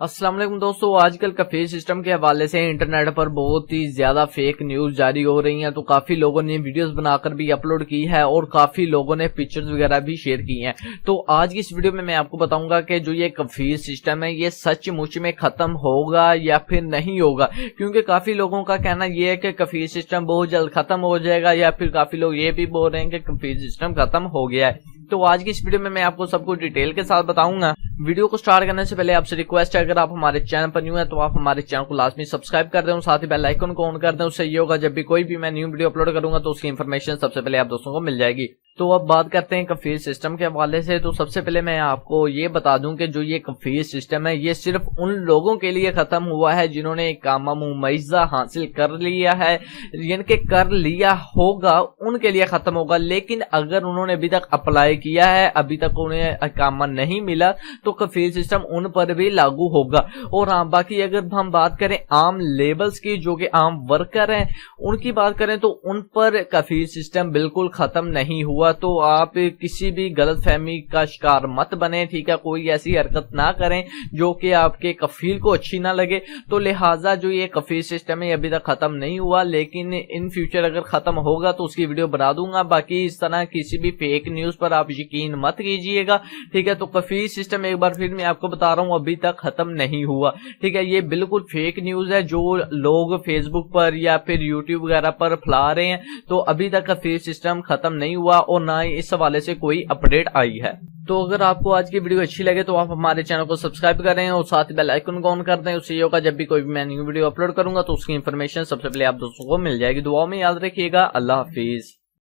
अस्सलाम वालेकुम दोस्तों, आजकल कफील सिस्टम के हवाले से इंटरनेट पर बहुत ही ज्यादा फेक न्यूज जारी हो रही हैं। तो काफी लोगों ने वीडियोस बनाकर भी अपलोड की है और काफी लोगों ने पिक्चर्स वगैरह भी शेयर की हैं। तो आज की इस वीडियो में मैं आपको बताऊंगा कि जो ये कफील सिस्टम है ये सचमुच में खत्म होगा या फिर नहीं होगा, क्योंकि काफी लोगों का कहना यह है कि कफील सिस्टम बहुत जल्द खत्म हो जाएगा, या फिर काफी लोग ये भी बोल रहे हैं कि कफील सिस्टम खत्म हो गया है। तो आज की इस वीडियो में मैं आपको सब कुछ डिटेल के साथ बताऊंगा। वीडियो को स्टार्ट करने से पहले आपसे रिक्वेस्ट है, अगर आप हमारे चैनल पर न्यू हैं तो आप हमारे चैनल को लाजमी सब्सक्राइब कर दें और साथ ही बेल आइकन को ऑन कर दें। उससे ये होगा जब भी कोई भी मैं न्यू वीडियो अपलोड करूंगा तो उसकी इन्फॉर्मेशन सबसे पहले आप दोस्तों को मिल जाएगी। तो अब बात करते हैं कफील सिस्टम के हवाले से। तो सबसे पहले मैं आपको ये बता दूं कि जो ये कफील सिस्टम है ये सिर्फ उन लोगों के लिए खत्म हुआ है जिन्होंने एक काम मुमय्यज़ा हासिल कर लिया है, यानी कि कर लिया होगा, उनके लिए खत्म होगा। लेकिन अगर उन्होंने अभी तक अप्लाई किया है, अभी तक उन्हें काम नहीं मिला, तो कफील सिस्टम उन पर भी लागू होगा। और बाकी अगर हम बात करें आम लेबल्स की, जो कि आम वर्कर हैं, उनकी बात करें तो उन पर कफील सिस्टम बिल्कुल खत्म नहीं हुआ। तो आप किसी भी गलतफहमी का शिकार मत बने, ठीक है। कोई ऐसी हरकत ना करें जो कि आपके कफील को अच्छी ना लगे। तो लिहाजा जो ये कफील सिस्टम है अभी तक खत्म नहीं हुआ, लेकिन इन फ्यूचर अगर खत्म होगा तो उसकी वीडियो बना दूंगा। बाकी इस तरह किसी भी फेक न्यूज पर आप यकीन मत कीजिएगा, ठीक है। तो कफील सिस्टम एक बार फिर मैं आपको बता रहा हूं अभी तक खत्म नहीं हुआ, ठीक है। ये बिल्कुल फेक न्यूज है जो लोग फेसबुक पर या फिर यूट्यूब वगैरह पर फैला रहे हैं। तो अभी तक कफील सिस्टम खत्म नहीं हुआ और ना ही इस हवाले से कोई अपडेट आई है। तो अगर आपको आज की वीडियो अच्छी लगे तो आप हमारे चैनल को सब्सक्राइब करें और साथ ही बेल आइकन को ऑन कर दें। उससे ये होगा जब भी कोई भी मैं न्यू वीडियो अपलोड करूंगा तो उसकी इन्फॉर्मेशन सबसे पहले आप दोस्तों को मिल जाएगी। दुआओं में याद रखिएगा। अल्लाह हाफिज।